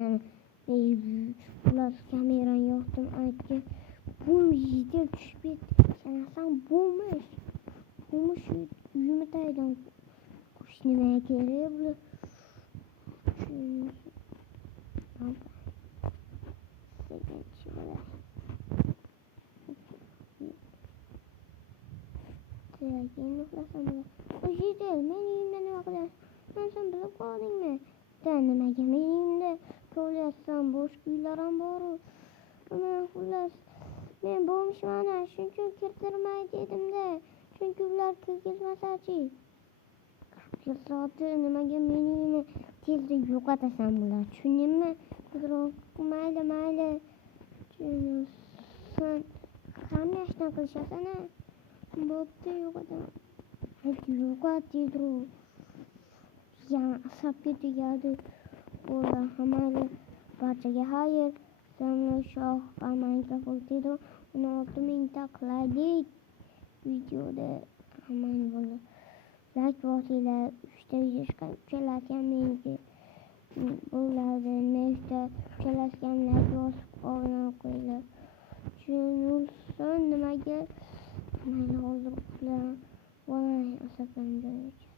Yani ular kameran yoqdim aytdi. Bu yigit tushib sanasam bo'lmish uyumitaydan qo'shniga kerak bular. Keyin uxlasam o'shida men uyimda nima qilyapsan? Sen bilib qoldingmi? Nimaga men uyimda qolyapsan? Boshqa uylar ham bor-ku. Xullas men bo'lmishman, shuning uchun kirtirmay dedim-da. Chunki ular kirgizmasachi. Kirtiradi, nimaga men uyimni tezda yo'qotasan bular. Tushundingmi? Mayli. Sen hamma ishdan qilishasan-a? Bo'pti, yo'qotaman. Yo'qot dedi. Yana asabga tegadi. Mayli, barchaga xayr. Samla shoh mikrofon dedi. 16 mingta qilaylik videoda hammang bo'ldi. Like bosinglar, 3 ta video chiqadi. Uchalasi ham meniki bo'ladi. Nechta uchalasi ham like bosib obuna qo'yinglar. Tushunursan nimaga? Mayli hozir uxlayman. Asabim joyiga.